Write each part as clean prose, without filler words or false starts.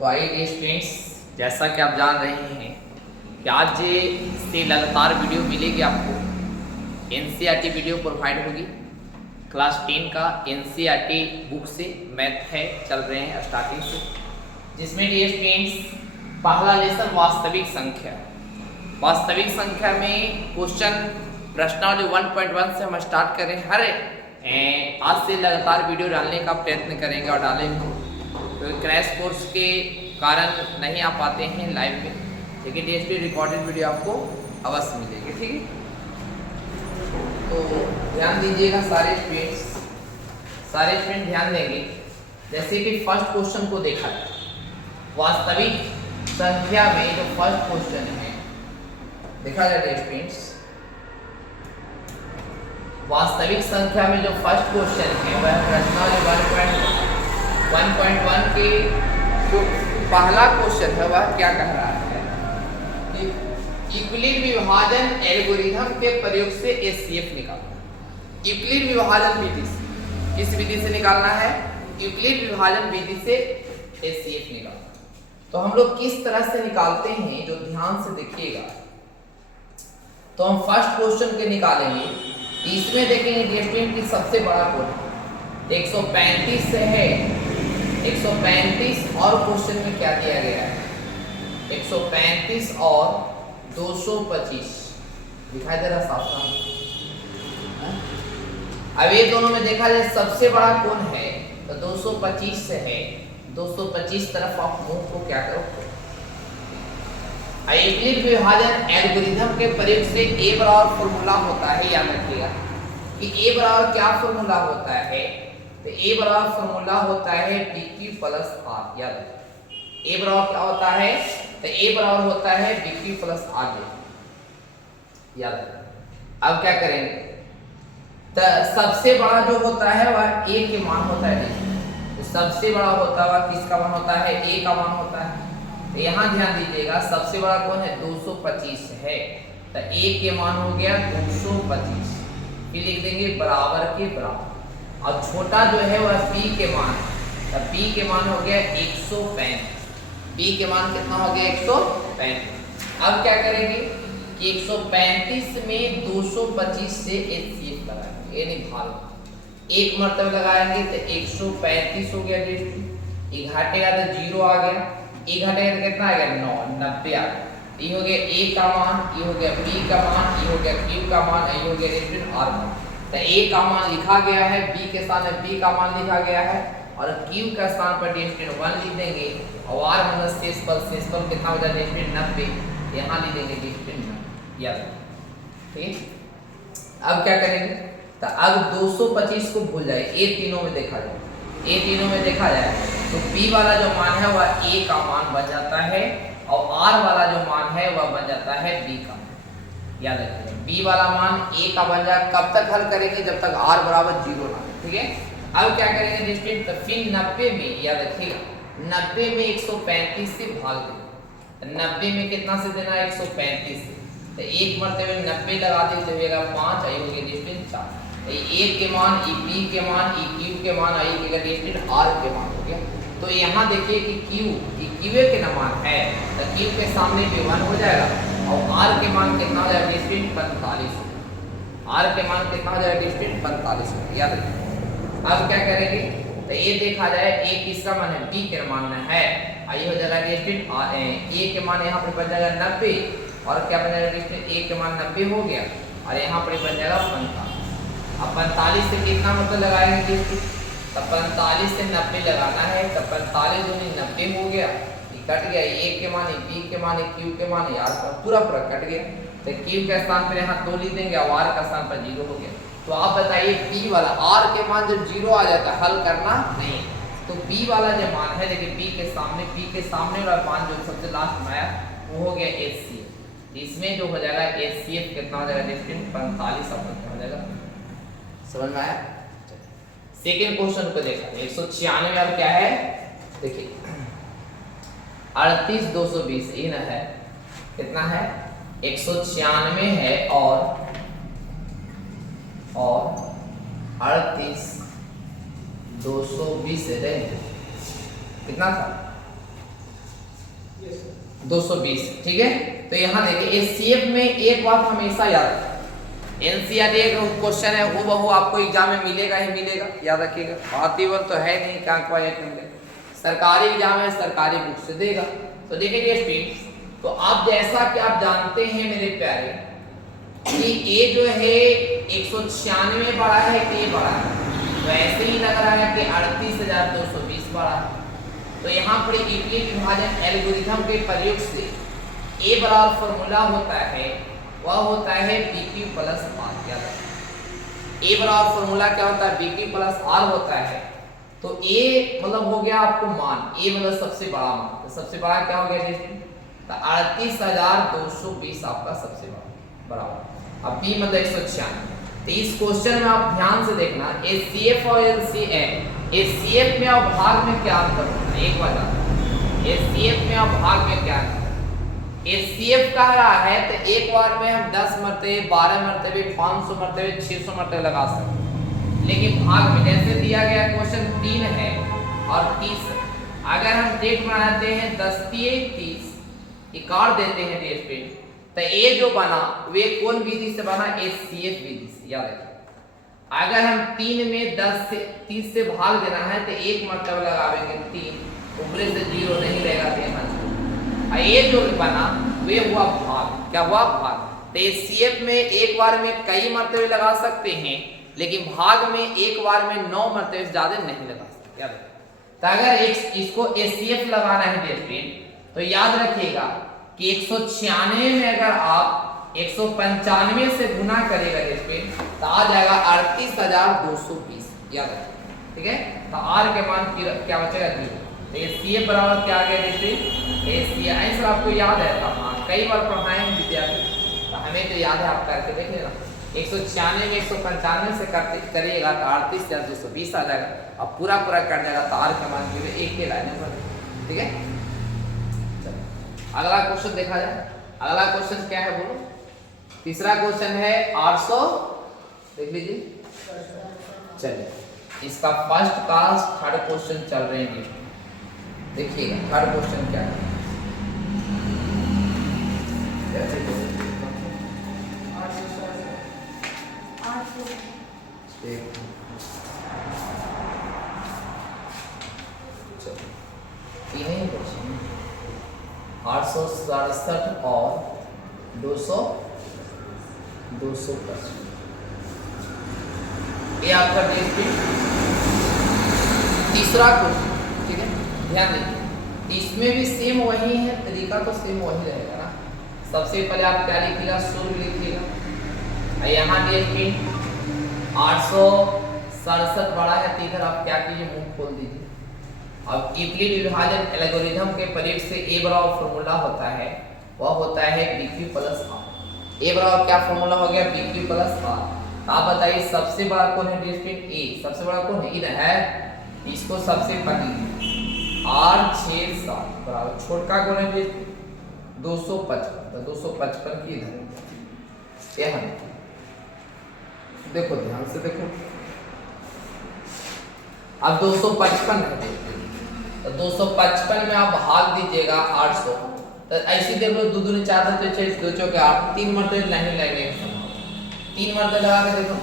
तो आइए स्टूडेंट्स, जैसा कि आप जान रहे हैं कि आज से लगातार वीडियो मिलेगी आपको। एनसीईआरटी वीडियो प्रोवाइड होगी। क्लास 10 का एनसीईआरटी बुक से मैथ है, चल रहे हैं स्टार्टिंग से, जिसमें डियर स्टूडेंट्स पहला लेसन वास्तविक संख्या। वास्तविक संख्या में क्वेश्चन प्रश्नावली 1.1 से हम स्टार्ट करें। आज से लगातार वीडियो डालने का प्रयत्न करेंगे और डालेंगे। तो क्रैश कोर्स के कारण नहीं आ पाते हैं लाइव में, लेकिन डीएसपी रिकॉर्डेड वीडियो आपको अवश्य मिलेगी, ठीक है। तो ध्यान दीजिएगा सारे स्टूडेंट ध्यान देंगे। जैसे कि फर्स्ट क्वेश्चन को देखा जाए, वास्तविक संख्या में जो फर्स्ट क्वेश्चन है देखा जाए स्टूडेंट्स, वास्तविक संख्या में जो फर्स्ट क्वेश्चन है वह प्रश्नावली 1.1 के जो पहला क्वेश्चन है वह क्या कह रहा है कि यूक्लिड विभाजन एल्गोरिथम के प्रयोग से एचसीएफ निकालना। यूक्लिड विभाजन विधि से किस विधि से निकालना है? यूक्लिड विभाजन विधि से एचसीएफ निकालना। तो हम लोग किस तरह से निकालते हैं जो ध्यान से देखिएगा। तो हम फर्स्ट क्वेश्चन के निकालेंगे। इसमें देखेंगे डिस्टेंस की सबसे बड़ा कोण 135 से है। 135 और क्वेश्चन में क्या दिया गया है? 135 और 225 दिखाई दे रहा साफ साफ। अब ये दोनों में देखा जाए सबसे बड़ा कोण है तो 225 से है। 225 तरफ आप मुंह को क्या करो, यूक्लिड विभाजन एल्गोरिथम के प्रयोग से ए बराबर फॉर्मूला होता है। याद रखिएगा कि ए बराबर क्या फॉर्मूला होता है? तो ए बराबर फॉर्मूला होता है BQ प्लस R। याद रखिए ए बराबर क्या होता है? तो ए बराबर होता है BQ प्लस R। याद रखिए। अब क्या करेंगे? तो सबसे बड़ा जो होता है वह ए के मान होता है। तो सबसे बड़ा होता है वह किसका मान होता है? ए का मान होता है। तो यहाँ ध्यान दीजिएगा सबसे बड़ा कौन है? 225 है। तो ए के मान हो गया 225, फिर लिख देंगे बराबर के बराबर, और छोटा जो है वह पी के मान है। तो पी के मान हो गया 135। पी के मान कितना हो गया? 135। अब क्या करेंगे कि 135 में 225 से एचसीएफ लगाएंगे, यानी भाग एक मरतबा लगाएंगे तो 135 हो गया। ये घटेगा तो 0 आ गया। एक घटेगा तो कितना आ गया? 90 आ गया। ये हो गया ए का मान, ये हो गया बी का मान, ये हो गया क्यू का मान, ये हो गया आर का। तो ए का मान लिखा गया है, बी के स्थान में बी का मान लिखा गया है, और क्यू का स्थान पर डिस्टेंस 1 लिख देंगे, और आर माइनस शेषफल कितना हो जाएगा? डिस्टेंस 90। यहाँ लिख देंगे डिस्टेंस 90। याद ठीक। अब क्या करेंगे? तो अब 225 को भूल जाए, ए तीनों में देखा जाए। ए तीनों में देखा जाए तो बी वाला जो मान है वह ए का मान बन जाता है, और आर वाला जो मान है वह बन जाता है बी का मान। याद रखिए बी वाला मान ए का बन जाए। कब तक हल करेंगे? जब तक आर बराबर 0 ना, ठीक है। अब क्या करेंगे डिस्टेंस? तो फिर 90 में, याद रखिएगा 90 में 135 से भाग देना। 90 में कितना से देना है? 135 से। तो एक मरतबे 90 लगा देते हुएगा 5, आई हो गया डिस्टेंस 4। ए के मान, ई बी के मान, ई क्यू के मान, आई के डिस्टेंस आर के मान हो गया। तो यहाँ देखिए कि क्यू के ना मान है, तो क्यू के सामने भी 1 हो जाएगा, और आर के मान कितना हो जाएगा? डिस्टेंस 45। आर के मान कितना हो जाएगा? डिस्टेंस 45। याद रखिए। अब क्या करेंगे? तो ये देखा जाए ए किसका मान है? बी के मान है। आई हो जाएगा डिस्टेंस ए के मान यहाँ पर बन जाएगा 90, और क्या बन जाएगा? डिस्टेंस ए के मान 90 हो गया, और यहाँ पर बन जाएगा 45। अब 45 से कितना मतलब लगाएंगे? तो 45 से 90 लगाना है। तो 45 दूनी 90 हो गया, कट गया। ए के मान, बी के मान, क्यू के मान, यार पूरा कट गया। तो क्यू के स्थान पर यहाँ 2 लिख देंगे, और आर का स्थान पर 0 हो गया। तो आप बताइए बी वाला, आर के मान जब 0 आ जाता है हल करना नहीं, तो बी वाला जो मान है, देखिए बी के सामने वाला मान जो सबसे लास्ट में आया वो हो गया एचसीएफ। इसमें जो हो जाएगा एचसीएफ कितना हो जाएगा? डिस्टेंस 45 हो जाएगा। समझ में आया? सेकेंड क्वेश्चन को देखा 196। अब क्या है देखिए 38 220 ये ना है, कितना है? 196 है, और 38 220 है, कितना था? 220, ठीक है। तो यहाँ देखिए एचसीएफ में एक बात हमेशा याद रखें, एनसीईआरटी का क्वेश्चन है वो बहु आपको एग्जाम में मिलेगा ही मिलेगा, याद रखिएगा। भारतीय वन तो है नहीं, कहाँ सरकारी एग्जाम है, सरकारी बुक से देगा। तो देखिए स्टूडेंट्स, तो आप जैसा कि आप जानते हैं मेरे प्यारे कि ये जो है 196 बड़ा है कि ये बड़ा है, तो ऐसे ही लग रहा है कि 38,220 बड़ा है। तो यहाँ पर यूक्लिड विभाजन एल्गोरिथम के प्रयोग से ए बराबर फॉर्मूला होता है, वह होता है BQ प्लस आर। क्या ए बराबर फॉर्मूला क्या होता है, BQ प्लस आर होता है। तो ए मतलब हो गया आपको मान, ए मतलब सबसे बड़ा मान, तो सबसे बड़ा क्या हो गया, तो 38,220 आपका सबसे बड़ा। अब बी मतलब 196। तो इस क्वेश्चन में आप ध्यान से देखना, एचसीएफ और एलसीएम, एचसीएफ में और भाग में क्या अंतर होता है, एक बार एचसीएफ में और भाग में क्या अंतर, एचसीएफ कह रहा है तो एक बार में हम 10 मरतबे, 12 मरतबे, 500 मरतबे, 600 मरतबे लगा सकते हैं। लेकिन भाग में जैसे दिया गया क्वेश्चन 3 है और 30 है, अगर हम डेट बनाते हैं 10 3 30 इकार देते हैं डेट पे, तो ये जो बना वे कौन विधि से बना, एचसीएफ विधि से, याद रखिए। अगर हम 3 में 10 से 30 से भाग देना है तो एक मरतबा लगावेंगे 3, ऊपर से 0 नहीं रहेगा, देना ये जो बना वे हुआ भाग। क्या हुआ, भाग। तो एचसीएफ में एक बार में कई मरतबे लगा सकते हैं, लेकिन भाग में एक बार में 9 मरतबे से ज्यादा नहीं लगा सकते, याद रखिए। तो अगर इसको एचसीएफ लगाना है बेस्ट, तो याद रखिएगा कि 196 में अगर आप 195 से गुना करेगा बेस्ट, तो आ जाएगा 38,220, याद रखिए, ठीक है। तो आर के मान क्या बचेगा, 0। तो एचसीएफ बराबर क्या आ गया, देखिए एचसीएफ आंसर आपको याद है, हाँ कई बार पढ़ाए हैं विद्यार्थी, तो हमें तो याद है, आप करके देख लेना। 196 में 195 से करिएगा तो 38,220 आ जाएगा। अब पूरा कर जाएगा तो आर का मान केवल एक ही लाइन में, ठीक है। चलो अगला क्वेश्चन देखा जाए। अगला क्वेश्चन क्या है बोलो, तीसरा क्वेश्चन है 800, देख लीजिए। चलिए इसका फर्स्ट क्लास थर्ड क्वेश्चन चल रहे हैं, देखिएगा थर्ड क्वेश्चन क्या है। तीन क्वेश्चन 867 और 225, ये आपका तीसरा क्वेश्चन, ठीक है। ध्यान दीजिए, इसमें भी सेम वही है, तरीका तो सेम वही रहेगा ना। सबसे पहले आप क्या लिखिएगा, शुरू लिखिएगा। यहाँ भी 867 बड़ा है, तो इधर आप क्या कीजिए, मुंह खोल दीजिए। अब यूक्लिड विभाजन एल्गोरिथम के प्रयोग से ए बराबर फॉर्मूला होता है, वह होता है BQ प्लस आर। ए बराबर क्या फॉर्मूला हो गया, BQ प्लस आर। आप बताइए सबसे बड़ा कौन है, डिस्ट्रिक्ट ए, सबसे बड़ा कौन है, इधर है, इसको सबसे पहले 8 6 7 बराबर, छोटका कौन है 255, तो 255 की इधर यहाँ देखो, ध्यान से देखो। अब 255 है, तो 255 में आप भाग दीजिएगा 800, तो ऐसे देखो 2 दूनी 4 तो 6 2 चौके 8, 3 मरतबे नहीं लगेंगे, 3 मरतबे लगा के देखो।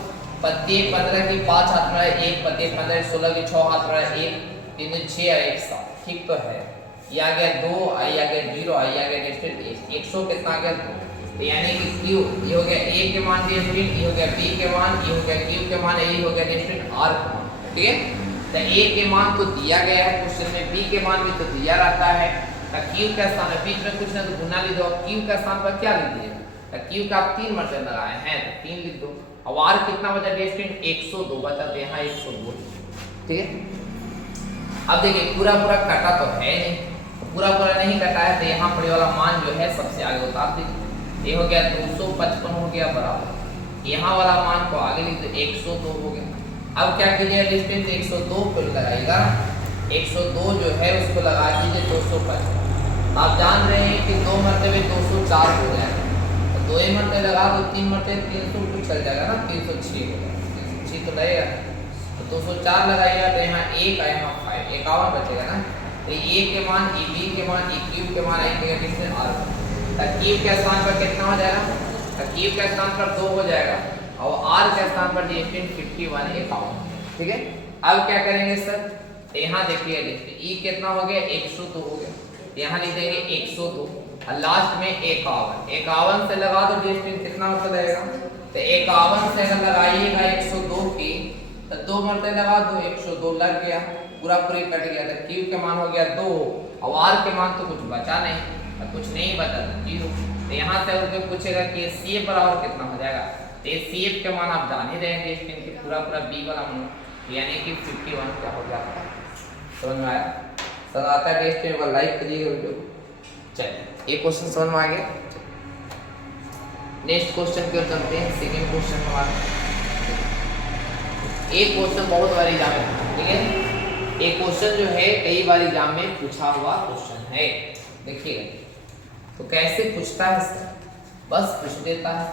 पत्ते 15 की 5 हाथ में 1, पत्ते 15 16 की 6 हाथ में 1, 3 6 और 1 7, ठीक तो है। ये आ गया 2, आई आ गया 0, आई आ गया डिस्टेंस 100 कितना आ गया, तो यानी कि Q ये हो गया A के मान, ये हो गया B के मान, ये हो गया Q के मान, ये हो गया डिस्टेंस R के मान, ठीक है। तो A के मान तो दिया गया है क्वेश्चन में, B के मान भी तो दिया रहता है। तो Q का स्थान है, बीच में कुछ ना तो गुना लिख दो, Q का स्थान पर क्या लिख दीजिएगा, तो Q का आप 3 मरतबे लगाए हैं तो 3 लिख दो। अब R कितना बचा डिस्टेंस 102 बचा, तो यहाँ 102, ठीक है। अब देखिए पूरा कटा तो है नहीं, पूरा नहीं कटा है, तो यहाँ पर वाला मान जो है सबसे आगे उतार दीजिए। ये हो गया 255 हो गया बराबर, यहाँ वाला मान को आगे लिख दो 102 हो गया। अब क्या कीजिएगा, डिस्टेंस 102 पे लगाइएगा, 102 जो है उसको लगा दीजिए 255। आप जान रहे हैं कि 2 मरतबे 204 हो जाएगा, तो 2 ही मरतबे लगा दो, 3 मरतबे 300 कुछ चल जाएगा ना, 306 हो जाएगा, 306 तो लगेगा, तो 204 लगाइएगा, तो यहाँ 1 और यहाँ 5 51 बचेगा ना, तो ए के मान, ए बी के मान, ए क्यूब के मान एक जगह कितने आर। क्यूब के स्थान पर कितना हो जाएगा, क्यूब के स्थान पर 2 हो जाएगा और आर के स्थान पर ये 51 ठीक है। अब क्या करेंगे सर, यहाँ देखिए ई कितना हो गया 102 हो गया, यहाँ लिख देंगे 102 और लास्ट में 51 से लगा दो डिस्टेंस कितना होता जाएगा, तो 51 से अगर लगाइएगा 102 की तो 2 मरते लगा दो 102 लग गया, पूरा पूरी कट गया। तो क्यूब के मान हो गया 2 और आर के मान तो कुछ बचा नहीं, कुछ नहीं बचा तो 0। तो यहाँ से उनको पूछेगा कि CF बराबर कितना हो जाएगा, तो CF के मान आप जान ही रहेंगे डिस्टेंस की पूरा बी वाला मान, यानी कि 51 क्या हो गया। समझ में आया, समझ आता है डिस्टेंस को लाइक करिएगा वीडियो। चलिए एक क्वेश्चन समझ में आ गया। नेक्स्ट क्वेश्चन की ओर चलते हैं। सेकंड क्वेश्चन हमारा, एक क्वेश्चन बहुत बार एग्जाम में, ठीक है, एक क्वेश्चन जो है कई बार एग्जाम में पूछा हुआ क्वेश्चन है। देखिए तो कैसे पूछता है सर, बस पूछ देता है।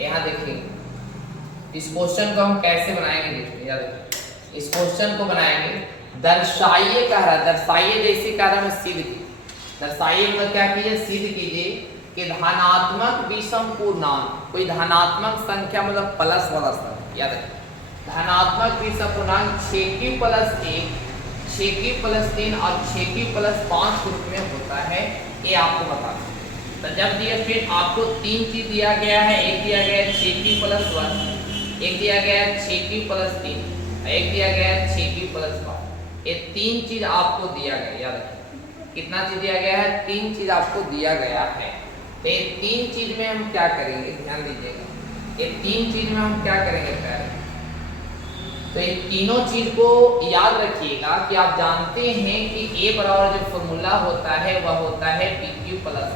यहाँ देखिए इस क्वेश्चन को हम कैसे बनाएंगे, देखिए याद रखिए इस क्वेश्चन को बनाएंगे दर्शाइए कह रहा है, दर्शाइए जैसे कह रहा है सिद्ध की, दर्शाइए मतलब क्या कीजिए सिद्ध कीजिए कि धनात्मक विषम पूर्णांक, कोई धनात्मक संख्या मतलब प्लस वाला संख्या, याद रखिए धनात्मक विषम पूर्णांक 6q+1, 6q+3 और 6q+5 रूप में होता है, ये आपको बता दें। तो जब दिया फिर आपको 3 चीज दिया गया है, एक दिया गया है 6q+1, एक दिया गया है 6q+3, एक दिया गया है 6q+5, ये 3 चीज आपको दिया गया, याद रखिए कितना चीज दिया गया है, 3 चीज आपको दिया गया है। तो ये 3 चीज में हम क्या करेंगे, ध्यान दीजिएगा, ये 3 चीज में हम क्या करेंगे पहले, तो ये तीनों चीज को याद रखिएगा कि आप जानते हैं कि ए बराबर जो फॉर्मूला होता है वह होता है PQ+R।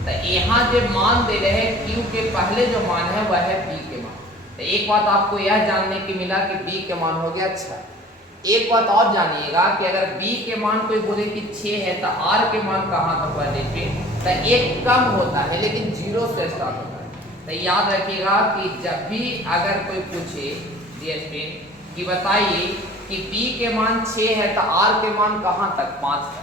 तो यहाँ जो मान दे रहे हैं Q के पहले जो मान है वह है P के मान। तो एक बात आपको यह जानने की मिला कि B के मान हो गया 6। एक बात और जानिएगा कि अगर B के मान कोई बोले कि 6 है तो R के मान कहाँ तक हुआ, देखिए तो एक कम होता है लेकिन 0 से स्टार्ट होता है। तो याद रखिएगा कि जब भी अगर कोई पूछे कि बताइए कि B के मान 6 है तो R के मान कहाँ तक, 5 तक।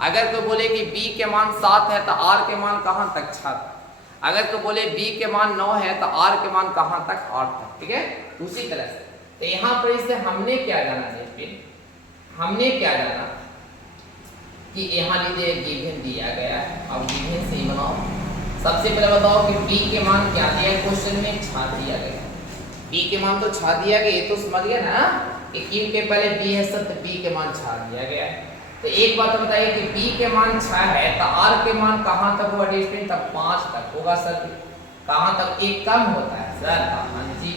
अगर कोई बोले कि B के मान 7 है तो R के मान कहाँ तक, 6 तक। अगर कोई बोले B के मान 9 है तो R के मान कहाँ तक, 8 तक, ठीक है। उसी तरह से तो यहाँ पर इससे हमने क्या जाना है, हमने क्या जाना कि यहाँ लीजिए गिवन दिया गया है, अब गिवन से ही बनाओ। सबसे पहले बताओ कि B के मान क्या दिया है, क्वेश्चन में 6 दिया गया। B के मान तो 6 दिया गया, ये तो समझ गया ना कि Q के पहले B है सर, तो B के मान 6 दिया गया है। तो एक बात बताइए कि B के मान 6 है तो R के मान कहाँ तक होगा, डिस्टेंस तक 5 तक होगा सर। कहाँ तक, एक कम होता है सर, हाँ जी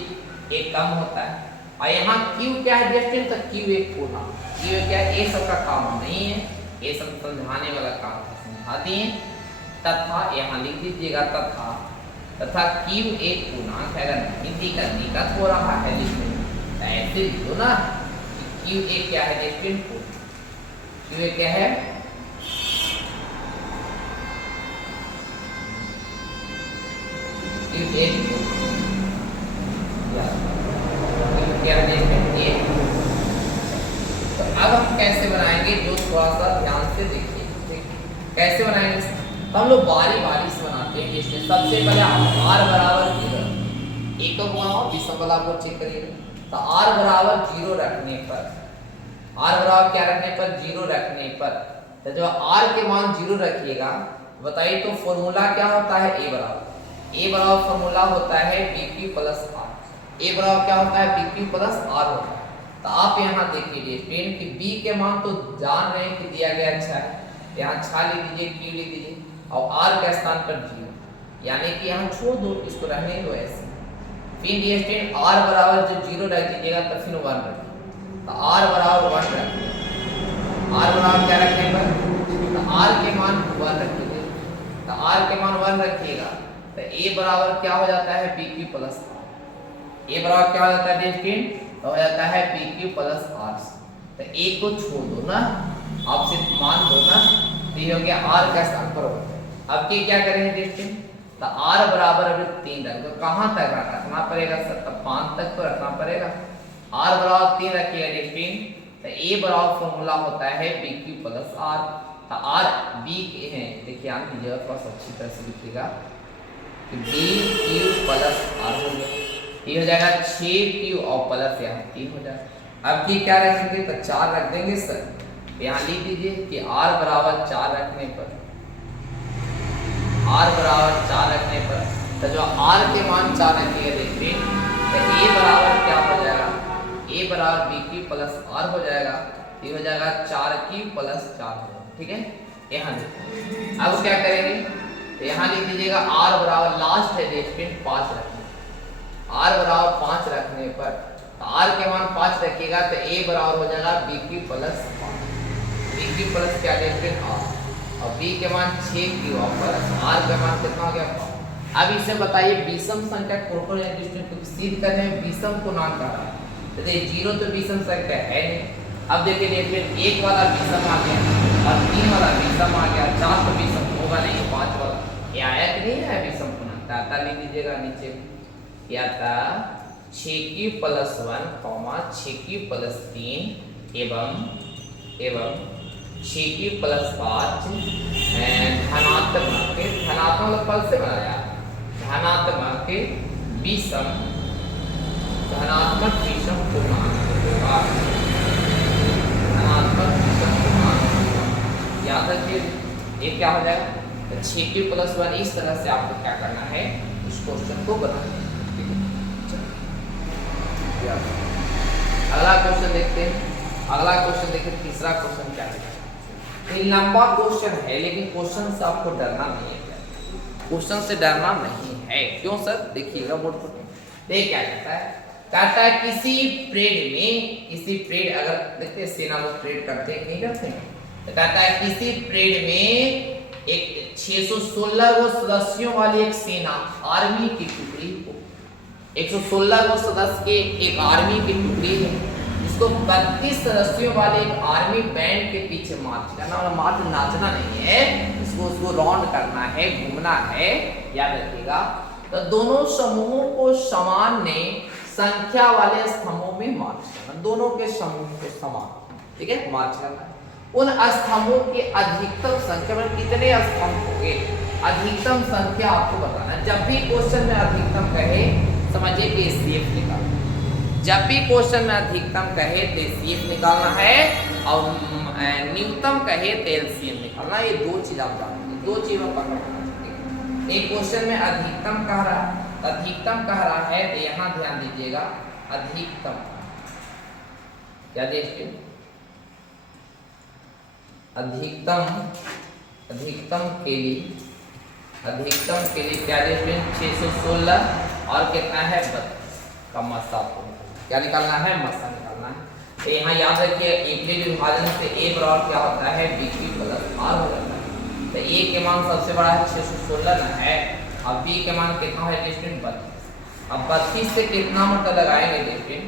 एक कम होता है। और यहाँ Q क्या है डिस्टेंस, तो Q एक पूर्णांक, Q क्या है, ये सब का काम नहीं है, ये सब समझाने वाला काम समझा दिए। तथा यहाँ लिख दीजिएगा तथा Q एक पूर्णांक है, अगर हिंदी का दिक्कत हो रहा है लिखने में तो ऐसे लिखो ना कि Q एक क्या है, डिस्टेंस Q एक क्या है, Q एक क्या है, तो अब हम कैसे बनाएंगे, जो थोड़ा सा ध्यान से देखिए, ठीक कैसे बनाएंगे। तो हम लोग बारी बारी से बनाते हैं। इसमें सबसे पहले R बराबर 0, एक को बनाओ विषम वाला को चेक करिए। तो R बराबर 0 रखने पर, R बराबर क्या रखने पर, 0 रखने पर, तो जब R के मान 0 रखिएगा बताइए तो फॉर्मूला क्या होता है, A बराबर फॉर्मूला होता है PQ+R। A बराबर क्या होता है, PQ+R होता है। तो आप यहाँ देखिए स्टूडेंट कि B के मान तो जान रहे हैं कि दिया गया 6 है, यहाँ 6 लिख दीजिए, Q लिख दीजिए और R के स्थान पर 0, यानी कि यहाँ छोड़ दो, इसको रहने दो ऐसे। फिर ये स्टूडेंट R बराबर जो 0 रख दीजिएगा तो फिर 1 रखिए। तो R बराबर 1 रखिए, R बराबर क्या रखने पर, तो R के मान 1 रखिए। तो R के मान 1 रखिएगा तो A बराबर क्या हो जाता है, PQ+R। A बराबर क्या हो जाता है स्टूडेंट, तो हो जाता है PQ+R। तो A को छोड़ दो ना, आप सिर्फ मान दो ना, तो ये हो गया R का स्थान पर होता है। अब क्या करेंगे डिस्टेंस, तो R बराबर अभी 3 रख दो, कहाँ तक रखना पड़ेगा सर, तो 5 तक तो रखना पड़ेगा। R बराबर 3 रखिएगा डिस्टेंस, तो A ए बराबर फॉर्मूला होता है b q plus r. R b के हैं, देखिए ध्यान दीजिएगा थोड़ा सा अच्छी तरह से लिखिएगा कि बी क्यू प्लस आर हो गया, ये हो जाएगा 6q और प्लस यहाँ 3 हो जाएगा। अब ये क्या रखेंगे तो 4 रख देंगे सर, यहाँ लिख दीजिए कि r बराबर 4 रखने पर, r बराबर 4 रखने पर तो जो r के मान 4 रखिएगा देखिए तो a बराबर क्या हो जाएगा, a बराबर बी क्यू प्लस आर हो जाएगा, ये हो जाएगा 4q प्लस 4 हो जाएगा। ठीक है, यहाँ देखिए अब क्या करेंगे तो यहाँ लिख दीजिएगा r बराबर लास्ट है रेस्टेंट 5 रखने, r बराबर 5 रखने पर तो r के मान 5 रखिएगा तो a बराबर हो जाएगा b q plus 5, b q plus क्या रेस्टेंट r और b के मान 6q और प्लस r के मान कितना हो गया 5। अब इसे बताइए विषम संख्या कौन रेस्टेंट को सिद्ध करने में विषम को ना कहा तो देखिए 0 तो विषम संख्या है नहीं। अब देखिए रेस्टेंट 1 वाला विषम आ गया और 3 वाला विषम आ गया, 4 तो विषम होगा नहीं, 5 वाला ये आया कि नहीं है विषम पूर्णांक, आता लिख दीजिएगा नीचे क्या था 6q प्लस 1 6q प्लस 3 एवं 6q प्लस 5 धनात्मक पद से बनाया धनात्मक विषम पूर्णांक याद रखिए ये क्या हो जाएगा तो 6q प्लस 1। इस तरह से आपको क्या करना है इस क्वेश्चन को बनाना है। अगला क्वेश्चन देखते हैं, अगला क्वेश्चन देखिए तीसरा क्वेश्चन क्या है। ये लंबा क्वेश्चन है लेकिन क्वेश्चन से आपको डरना नहीं है, क्वेश्चन से डरना नहीं है। क्यों सर, देखिएगा बोर्ड पर देख क्या कहता है किसी परेड अगर देखते हैं सेना लोग परेड करते हैं नहीं करते हैं तो कहता है किसी परेड में एक 616 गो सदस्यों वाली एक सेना आर्मी की टुकड़ी को 116 गो सदस्य के एक आर्मी की टुकड़ी है इसको 32 सदस्यों वाले एक आर्मी बैंड के पीछे मार्च करना, मार्च नाचना नहीं है, उसको राउंड करना है, घूमना है, याद रखिएगा। तो दोनों समूहों को समान ने संख्या वाले स्तंभों में मार्च करना, दोनों के समूह को समान, ठीक है, मार्च करना। उन स्तंभों की अधिकतम संख्या में कितने स्तंभ होंगे, अधिकतम संख्या आपको बताना। जब भी क्वेश्चन में अधिकतम कहे समझिए कि एचसीएफ निकालना, जब भी क्वेश्चन में अधिकतम कहे तो एचसीएफ निकालना है और न्यूनतम कहे तो एलसीएम निकालना। ये दो चीज आप जानेंगे, दो चीजों का पकड़ना। एक क्वेश्चन में अधिकतम कह रहा है तो यहाँ ध्यान दीजिएगा अधिकतम क्या देखिए अधिकतम के लिए क्या देखिए 616 और कितना है 32 का मसा क्या निकालना है, मसा निकालना है। तो यहाँ याद रखिए यूक्लिड विभाजन से a बराबर क्या होता है b की प्लस r हो जाता है। तो a के मान सबसे बड़ा है 616 ना है और b के मान कितना है डिस्टेंस 32। अब 32 से कितना मर्तबा लगाएंगे देखिए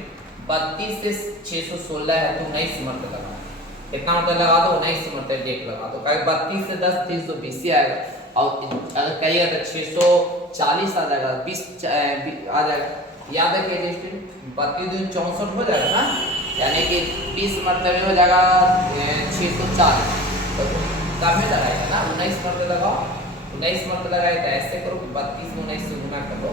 32 से 616 है तो 19 मर्तबा लगाओ, कितना मर्तबा लगा दो 19 मर्तबा देख लगा दो, 32 से 10 320 आएगा और अगर कहिएगा तो 640 आ जाएगा, 20 आ जाएगा। याद रखिए डिस्टेंस 32 दूनी 64 हो जाएगा ना, यानी कि 20 मर्तबे हो जाएगा 640 तो कम में लगाएगा ना, 19 मर्तबा लगाओ, 19 मर्तबा लगाए तो ऐसे करो 32 में 19 से गुना करो,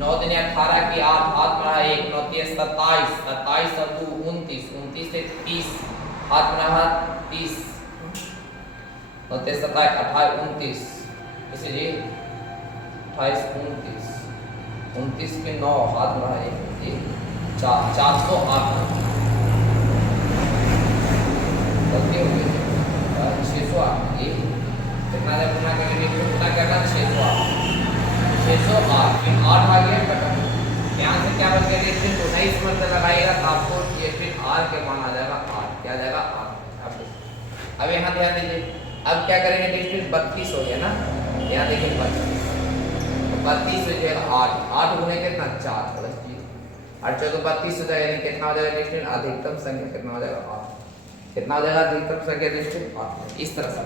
9 दूनी 18 की 8 हाथ में रहा 1 9 3 27 27 और 2 29 29 से 30 हाथ में रहा 30 9 3 27 28 29 इसे जी 28 29 29 के 9 हाथ में रहा 1 408 गलती हो गई 608 ये कितना जब गुना करेंगे कितना करना 608 फिर 8 आ गया कटा, यहाँ से क्या बच गया देखिए 19 मर्तबा लगाइएगा तो आपको ये फिर r के मान आ जाएगा 8, क्या आ जाएगा 8। अब यहाँ ध्यान दीजिए, अब क्या करेंगे डिस्टेंस 32 हो गया ना, यहाँ देखिए 32 हो जाएगा 8 गुने कितना 4 प्लस 0 8 चौको 32 हो जाएगा, कितना हो जाएगा डिस्टेंस अधिकतम संख्या कितना हो जाएगा 8, कितना हो जाएगा अधिकतम संख्या डिस्टेंस 8। इस तरह से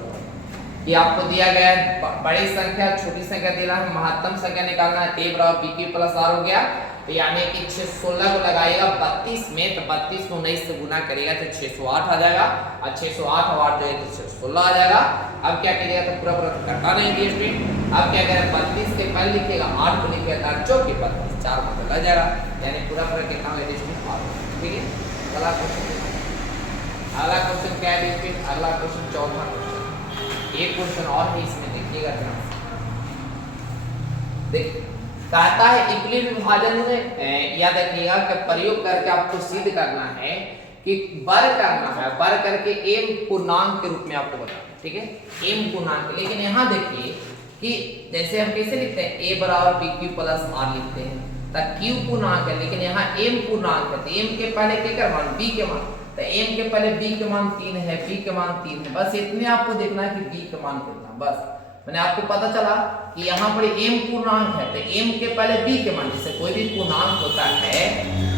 कि आपको दिया गया है बड़ी संख्या छोटी संख्या दिया है, महत्तम संख्या निकालना है a बराबर b की प्लस r हो गया तो यानी कि 16 को लगाएगा 32 में, तो 32 को 19 से गुना करेगा तो 608 आ जाएगा, और 608 और 8 जो है तो 16 आ जाएगा। अब क्या करिएगा तो पूरा पूरा कटा नहीं दिया स्टूडेंट। अब क्या करेगा 32 के पहले लिखिएगा, 8 को लिखिएगा 4 चौके 32, 4 मतलब लग जाएगा, यानी पूरा पूरा कितना होगा स्टूडेंट 8। ठीक है, अगला क्वेश्चन क्या है स्टूडेंट? अगला क्वेश्चन चौथा क्वेश्चन, एक क्वेश्चन और है इसमें, देखिएगा ध्यान से। देख कहता है इक्वली विभाजन में याद रखिएगा कि प्रयोग करके आपको सिद्ध करना है कि बर करना है, बर करके m पूर्णांक के रूप में आपको बताना है। ठीक है, m पूर्णांक। लेकिन यहाँ देखिए कि जैसे हम कैसे लिखते हैं a बराबर pq प्लस r लिखते हैं, तो q पूर्णांक है, लेकिन यहाँ m पूर्णांक है, तो m के पहले क्या मान b के मान, तो m के पहले b के मान 3 है, b के मान 3 है, बस इतने आपको देखना है कि b के मान कितना। बस मैंने आपको पता चला कि यहाँ पर m पूर्णांक है, तो m के पहले b के मान, जैसे कोई भी पूर्णांक होता है,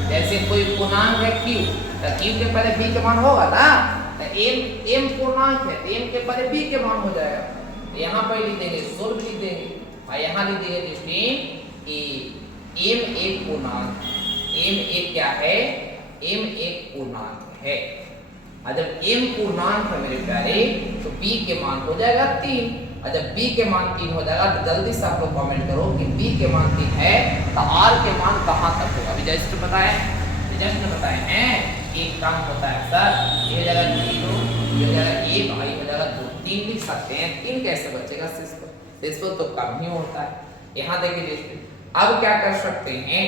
जैसे कोई पूर्णांक है q, तो q के पहले b के मान होगा ना, तो m पूर्णांक है, तो m के पहले b के मान हो जाएगा। तो यहाँ पर लिख देंगे 16 लिख देंगे, और यहाँ लिख देंगे m एक पूर्णांक, m एक क्या है, m एक पूर्णांक है। और जब m पूर्णांक है मेरे प्यारे, तो b के मान हो जाएगा 3, और जब b के मान 3 हो जाएगा तो जल्दी से आप लोग कमेंट करो कि b के मान 3 है तो r के मान कहां तक होगा। अभी जस्ट बताए हैं एक काम होता है सर, ये हो जाएगा 0, ये हो जाएगा 1, और ये हो जाएगा 2, 3 लिख सकते हैं। 3 कैसे बचेगा, सिर्फ तो कम ही होता है। यहाँ देखिए दोस्तों, अब क्या कर सकते हैं,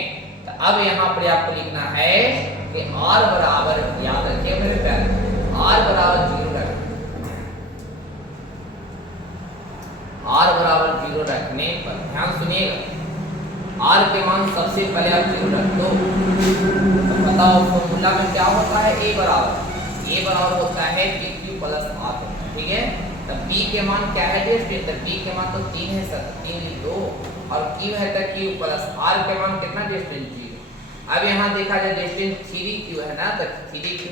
तो अब यहाँ पर आपको लिखना है कि r बराबर, याद रखिए मेरे प्यारे, r बराबर 0 रखने पर ध्यान सुनिएगा, r के मान सबसे पहले आप 0 रख दो, तो बताओ फॉर्मूला में क्या होता है, a बराबर होता है pq प्लस r। ठीक है, तो b के मान क्या है दोस्तों, तो b के मान तो 3 है सर, 3 लिख दो, और q है तो q प्लस r के मान कितना दोस्तों 0। अब यहाँ देखा जाए दोस्तों 3q है ना, तो 3q,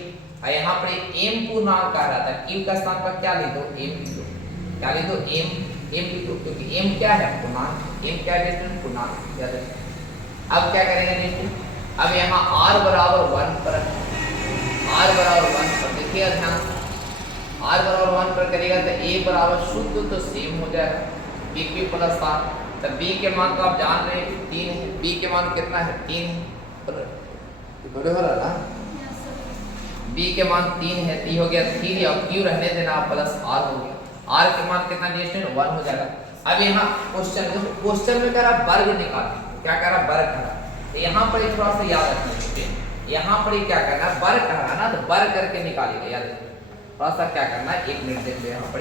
और यहाँ पर m पूर्णांक कह रहा था, q का स्थान पर क्या लिख दो, m लिख दो, क्या लिख दो, m लिख दो, क्योंकि m क्या है पूर्णांक, m क्या है दोस्तों पूर्णांक। याद रखिए, अब क्या करेंगे दोस्तों, अब यहाँ r बराबर 1 पर, r बराबर 1 पर देखिएगा ध्यान से, r बराबर 1 पर करेगा तो a बराबर शुद्ध तो सेम हो जाएगा pq प्लस r, तो b के मान तो आप जान रहे हैं 3 है, b के मान कितना है 3 है, बराबर है ना, b के मान 3 है, t हो गया 3, और q रहने देना आप प्लस r हो गया, r के मान कितना दिया 1 हो जाएगा। अब यहाँ क्वेश्चन में कह रहा वर्ग निकालना, क्या कह रहा वर्ग कह रहा, तो यहाँ पर थोड़ा सा याद रखना, यहाँ पर क्या करना है, वर्ग कह रहा ना, तो वर्ग करके निकालिएगा। याद रखिए, थोड़ा सा क्या करना है, 1 मिनट देख लो, यहाँ पर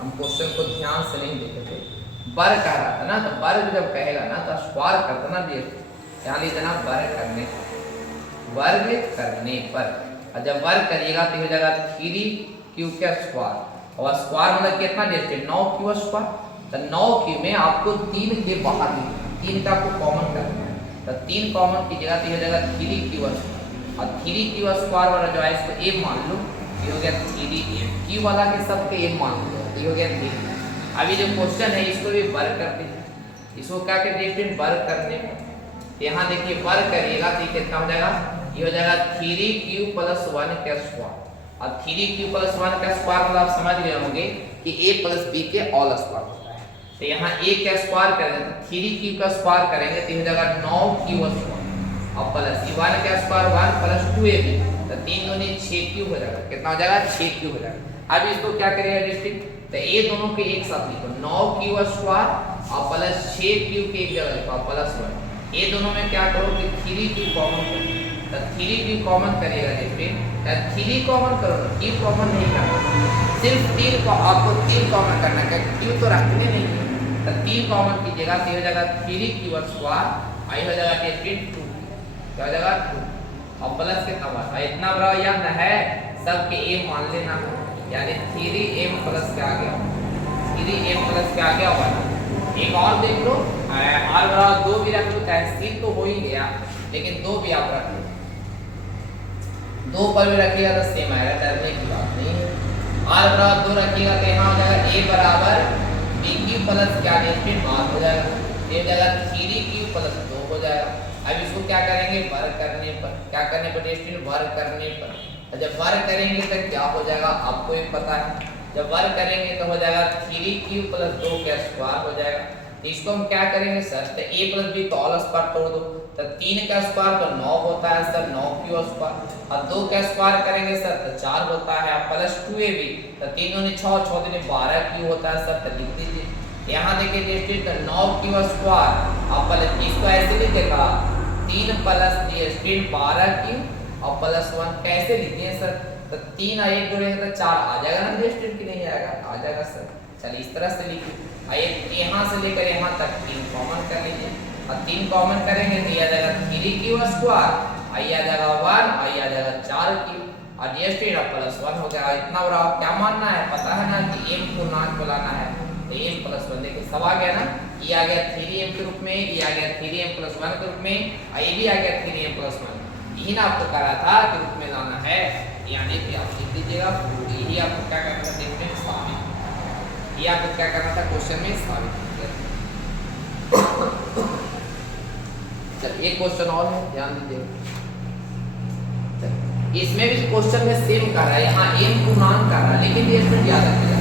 हम क्वेश्चन को ध्यान से नहीं देखे थे, वर्ग कह रहा था ना, तो वर्ग जब कहेगा ना तो स्क्वायर कर देना, यहाँ लिख देना वर्ग करने पर, और जब वर्ग करिएगा तो हो जाएगा 3q का स्क्वायर, और स्क्वायर मतलब कितना देते हैं 9q स्क्वायर, तो 9q में आपको 3 के बाहर लिखना, 3 का आपको कॉमन करना है, तो 3 कॉमन की जगह तो हो जाएगा 3q स्क्वायर, और 3q स्क्वायर वाला जो है इसको a मान लो, ये हो गया 3a, q वाला के सब के a मान लो, ये हो गया 3। अभी जो क्वेश्चन है इसको भी वर्ग करते हैं, इसको क्या कहते हैं वर्ग करने पर, यहाँ देखिए वर्ग करिएगा तो कितना हो जाएगा, ये हो जाएगा 3q प्लस 1 का स्क्वायर, और 3q प्लस 1 का स्क्वायर मतलब आप समझ गए होंगे कि a प्लस b के ऑल स्क्वायर होता है, तो यहाँ a का स्क्वायर करेंगे तो 3q का स्क्वायर करेंगे तो हो जाएगा 9q स्क्वायर, और प्लस 1 का स्क्वायर 1 प्लस 2ab, तो 3 दूनी 6q हो जाएगा, कितना हो जाएगा 6q हो जाएगा। अब इसको क्या करेगा डिस्ट्रिक्ट, तो ये दोनों के एक साथ लिखो 9q स्क्वायर और प्लस 6q के एक जगह लिखो प्लस 1, ये दोनों में क्या करो कि 3q कॉमन करो, तो 3q कॉमन करिएगा डिस्ट्रिक्ट, तो 3 कॉमन करो, q कॉमन नहीं करना, सिर्फ 3 को आपको 3 कॉमन करना है, q तो रखने नहीं है, तो 3 कॉमन कीजिएगा तो हो जाएगा 3q स्क्वायर, आई हो जाएगा डिस्ट्रिक्ट 2, क्या हो जाएगा 2, और प्लस के तब इतना बड़ा याद न है, सबके a मान लेना, यानी 3m प्लस क्या आ गया, 3m प्लस क्या आ गया 1। एक और देख लो, r बराबर 2 भी रख लो, तहसील तो हो ही गया, लेकिन 2 भी आप रख लो, 2 पर भी रखिएगा तो सेम आएगा, डरने की बात नहीं है। r बराबर 2 रखिएगा तो यहाँ हो जाएगा a बराबर bq प्लस क्या डिस्ट्रिक्ट r हो जाएगा, ये हो जाएगा 3q प्लस 2 हो जाएगा, अब इसको क्या करेंगे, वर्ग करने पर, क्या करने पर स्टूडेंट, वर्ग करने पर। और जब वर्ग करेंगे तो क्या हो जाएगा आपको भी पता है, जब वर्ग करेंगे तो हो जाएगा 3q प्लस 2 का स्क्वायर हो जाएगा। तो इसको हम क्या करेंगे सर, तो a प्लस b तो ऑल स्क्वायर तोड़ दो, तो 3 का स्क्वायर तो 9 होता है सर, 9q स्क्वायर, और 2 का स्क्वायर करेंगे सर तो 4 होता है, और प्लस 2ab तो 3 दूनी 6, 6 दूनी 12q होता है सर। तो लिख दीजिए यहाँ देखिए स्टूडेंट, तो 9q स्क्वायर और प्लस इसको ऐसे लिख देगा 3 प्लस स्टूडेंट 12q और प्लस 1 कैसे लिखते हैं सर, तो 3 और 1 जोड़ेंगे तो 4 आ जाएगा ना स्टूडेंट की नहीं आएगा, आ जाएगा सर। चलिए इस तरह से लिखिए, यहाँ से लेकर यहाँ तक 3 कॉमन कर लीजिए, और 3 कॉमन करेंगे तो ये आ जाएगा 3q स्क्वायर, आई आ जाएगा 1, आई आ जाएगा 4q, और ये स्टूडेंट प्लस 1 हो गया। इतना बड़ा क्या मानना है, पता है ना कि m को नाम बुलाना है, तो m प्लस 1 देखिए सब आ गया ना, ये आ गया 3m के रूप में, ये आ गया 3m प्लस 1 के रूप में, और ये भी आ गया 3m प्लस 1। यही ना आपको कहा था कि रूप में लाना है, यानी कि आप लिख दीजिएगा, यही आपको क्या करना था देखते हैं साबित, ये आपको क्या करना था क्वेश्चन में साबित। चलिए एक क्वेश्चन और है, ध्यान दीजिए, इसमें भी क्वेश्चन में सेम कर रहा है, यहाँ m पूर्णांक कर रहा है, लेकिन ये इसमें याद रखिएगा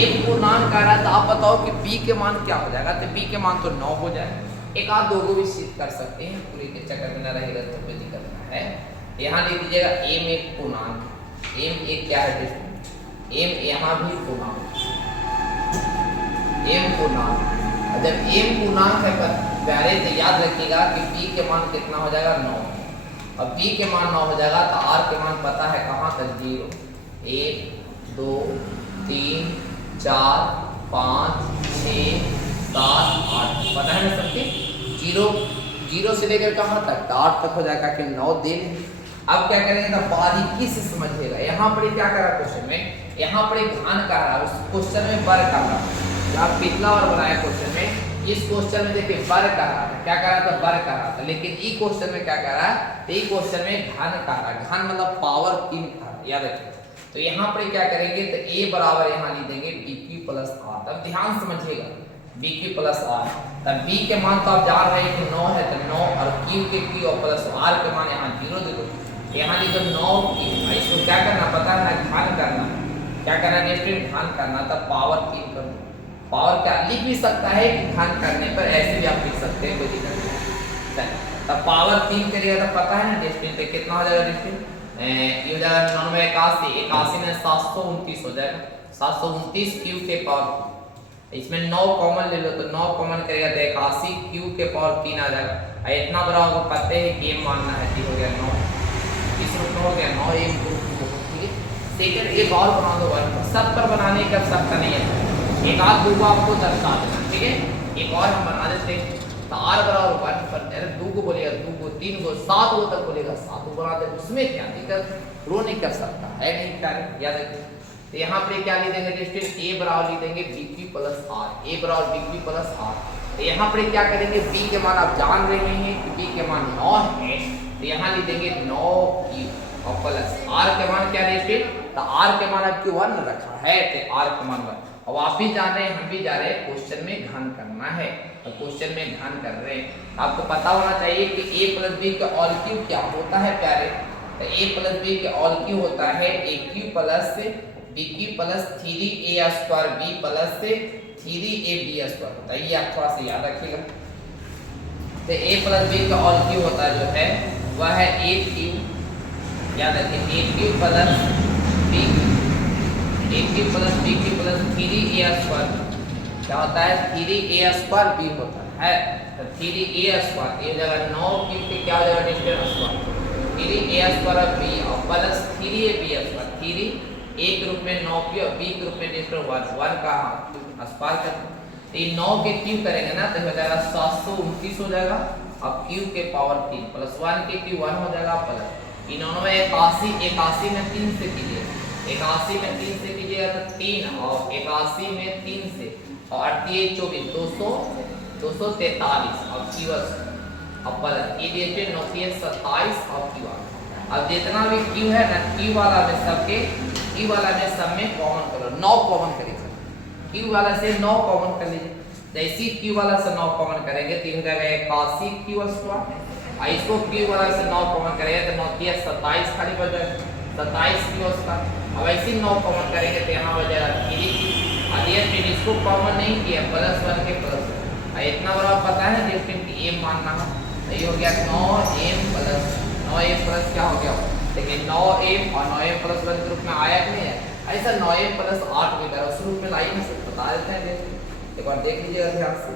m पूर्णांक कर रहा है, तो आप बताओ कि b के मान क्या हो जाएगा, तो b के मान तो 9 हो जाएगा। एक आध दो को भी सिद्ध कर सकते हैं, पूरी के चक्कर में ना रहेगा तो कोई दिक्कत ना है। यहाँ लिख दीजिएगा m एक पूर्णांक, m एक क्या है, m यहाँ भी पूर्णांक, m पूर्णांक, जब m पूर्णांक है प्यारे तो याद रखिएगा कि b के मान कितना हो जाएगा 9, अब b के मान 9 हो जाएगा तो r के मान पता है कहाँ तक, 0, 1, 2, 3, 4, 5, 6, 7, 8 पता है ना सबके, 0 से लेकर कहाँ तक, 8 तक हो जाएगा कि 9 दे। अब क्या करेंगे तो बारीकी से समझिएगा, यहाँ पर क्या करा क्वेश्चन में, यहाँ पर एक घन कर रहा है, उस क्वेश्चन में वर्ग कर रहा है, जब पिछला और बनाया क्वेश्चन में, इस क्वेश्चन में देखिए वर्ग कर रहा था, क्या कर रहा था, वर्ग कर रहा था, लेकिन ई क्वेश्चन में क्या कर रहा है, तो ई क्वेश्चन में घन कर रहा है, घन मतलब पावर 3 था, याद रखिए। तो यहाँ पर क्या करेंगे तो a बराबर यहाँ लिख देंगे bq प्लस r, तब ध्यान समझिएगा bq प्लस r, तब b के मान तो आप जान रहे हैं कि 9 है, तो 9 और q के q और प्लस r के मान यहाँ 0 दे दो, यहाँ लिखो 9q, इसको क्या करना पता है, घन करना, क्या करना है स्टूडेंट, घन करना, तब पावर 3 कर दो, पावर क्या लिख भी सकता है कि घन करने पर ऐसे भी आप लिख सकते हैं, कोई दिक्कत नहीं, तब पावर 3 करिएगा तो पता है ना स्टूडेंट कितना हो जाएगा स्टूडेंट, ये हो जाएगा 99 81, 81 में 729 हो जाएगा, 729 q के पावर, इसमें 9 कॉमन ले लो तो 9 कॉमन करेगा तो 81 q के पावर 3 आ जाएगा, और इतना बड़ा होगा पता है कि m मानना है, ठीक हो गया 9, इस रूप में हो गया 9 m ग्रुप, ठीक है। सेकंड एक और बना दो, 1 सब पर बनाने का सकता नहीं है, एक आध दो आपको दर्शा देना, ठीक है। एक और हम बना देते हैं, तो r बराबर 1 पर, अरे 2 को बोलेगा 2 को, 3 को, 7 को तक बोलेगा 7 को बना दे, उसमें क्या दिक्कत, रो नहीं कर सकता है, नहीं कर, याद रखिए। तो यहाँ पे क्या लिख देंगे स्टूडेंट, a बराबर लिख देंगे bq प्लस r, a बराबर bq प्लस r। तो यहाँ पर क्या करेंगे, b के मान आप जान रहे हैं कि b के मान 9 है, तो यहाँ लिख देंगे 9q और प्लस r के मान क्या है स्टूडेंट, तो r के मान आपके 1 रखा है, तो r के मान 1। अब आप भी जान रहे हैं, हम भी जा रहे हैं, क्वेश्चन में घन करना है, तो क्वेश्चन में घन कर रहे हैं, आपको पता होना चाहिए कि a प्लस b का ऑल क्यू क्या होता है प्यारे, तो a प्लस b का ऑल क्यू होता है aq plus bq plus 3a square b plus 3ab square होता है, ये आप थोड़ा सा याद रखिएगा। तो a प्लस b का ऑल क्यू होता है जो है वह है aq, याद रखिए aq plus bq, aq plus bq plus 3a square क्या होता है, 3a स्क्वायर b होता है, तो 3a स्क्वायर ये जगह 9q के क्या हो जाएगा स्क्वायर, 3a स्क्वायर b और प्लस 3ab स्क्वायर, 3 एक रूप में 9q और b के रूप में 1 का स्क्वायर करते, ये 9 के q करेंगे ना तो हो जाएगा 729 हो जाएगा, अब q के पावर 3 प्लस 1 के q 1 हो जाएगा, प्लस 89 81 में 3 से कीजिए, 81 में 3 से कीजिएगा तो 3 और 81 में 3 से और 38 24 243 और q अब प्लस ये देखिए 9 27 और q। अब जितना भी q है ना, q वाला में सबके q वाला में सब में कॉमन करो, 9 कॉमन करिए, q वाला से 9 कॉमन कर लीजिए, जैसे q वाला से 9 कॉमन करेंगे तो हो जाएगा 81 q स्क्वायर इसको क्यू वाला से 9 कॉमन करेंगे तो 9 की 27 खाली बच जाएगा, 27 क्यू उसका। अब ऐसे 9 कॉमन करेंगे तो यहाँ बच जाएगा 3 आगे इसको कॉमन नहीं किया +1 के प्लस इतना बड़ा पता है डिस्टिंक्ट एम मानना है। तो ये हो गया 9m प्लस क्या हो गया देखिए 9m और 9m प्लस 1 के रूप में आया कि नहीं है, ऐसा 9m प्लस 8 भी करा उस रूप में लाई में से बता देते हैं। एक बार देख लीजिएगा ध्यान से।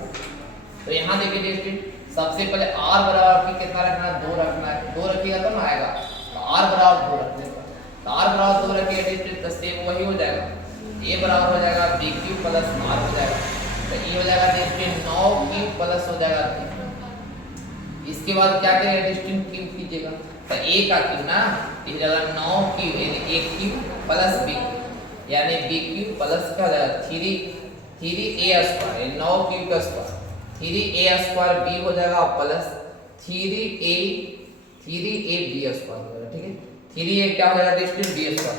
तो यहाँ देखिए डिस्टिंक्ट सबसे पहले r बराबर की कितना रखना है 2 रखना है, 2 रखिएगा तो ना आएगा, तो r बराबर 2 रखने का, तो r बराबर 2 रखिए डिस्टिंक्ट तो सेम वही हो जाएगा, a बराबर हो जाएगा bq प्लस r हो जाएगा, तो ये हो जाएगा डिस्टिंक्ट 9q प्लस हो जाएगा 3। इसके बाद क्या करेंगे डिस्टिंक्ट क्यूब कीजिएगा, तो a का क्यूब ना ये हो जाएगा 9q यानी 1q प्लस bq यानी bq प्लस क्या हो जाएगा 3a स्क्वायर यानी 9q का स्क्वायर 3a स्क्वायर b हो जाएगा प्लस 3a b स्क्वायर हो जाएगा, ठीक है। 3a क्या हो जाएगा डिस्टिंक्ट b स्क्वायर,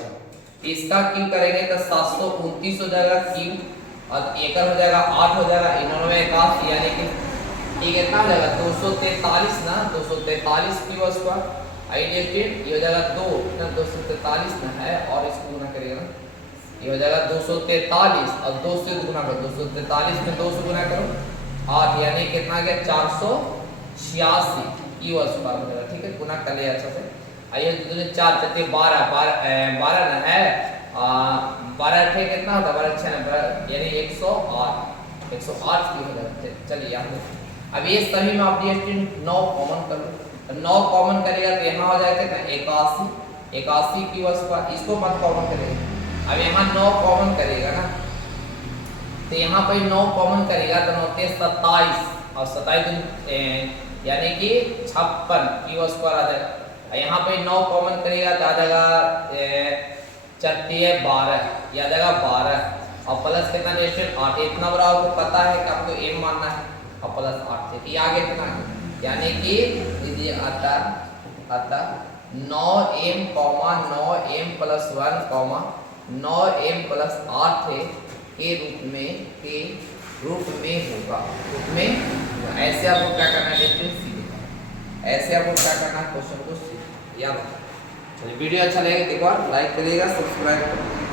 इसका क्यूब करेंगे तो 729 हो जाएगा क्यूब और एकड़ हो जाएगा 8 हो जाएगा 99 यानी कि ये कितना हो जाएगा 243 ना 243 क्यूब स्क्वायर आई डिस्टिंक्ट ये हो जाएगा 2 ना 243 ना है और इसको गुना करिएगा ना ये हो जाएगा 243 और 2 से गुना करो 243 में 2 से गुना करो 8 यानी कितना आ गया 486 क्यू स्क्वायर हो जाएगा, ठीक है। गुना कर लिया अच्छा से। आइए तो 4 चलते 12 ना है 12 थे कितना होता है 12 यानी 108 की हो जाएगा। चलिए यहाँ अब ये सभी में आप डिस्टिंक्ट 9 कॉमन कर लो, तो 9 कॉमन करेगा तो यहाँ हो जाएगा कितना 81 क्यू स्क्वायर, इसको मत कॉमन करेगा। अब यहाँ 9 कॉमन करेगा ना तो यहाँ पर 9 कॉमन करेगा तो 9 के 27 और 27 यानी कि 56 क्यू स्क्वायर आ जाएगा। यहाँ पे 9 कॉमन करेगा तो आ जाएगा 4 12 या जाएगा 12 और प्लस कितना डिस्टिंक्ट 8 इतना बड़ा आपको पता है कि आपको m मानना है और प्लस 8 से ये आगे कितना यानी कि लीजिए आता 9m 9m plus 1 9m plus 8 है के रूप में होगा ऐसे आपको क्या करना है डिस्टेंस सीधे ऐसे आपको क्या करना है क्वेश्चन को याद रखना। वीडियो अच्छा लगेगा एक बार लाइक करिएगा सब्सक्राइब करिएगा।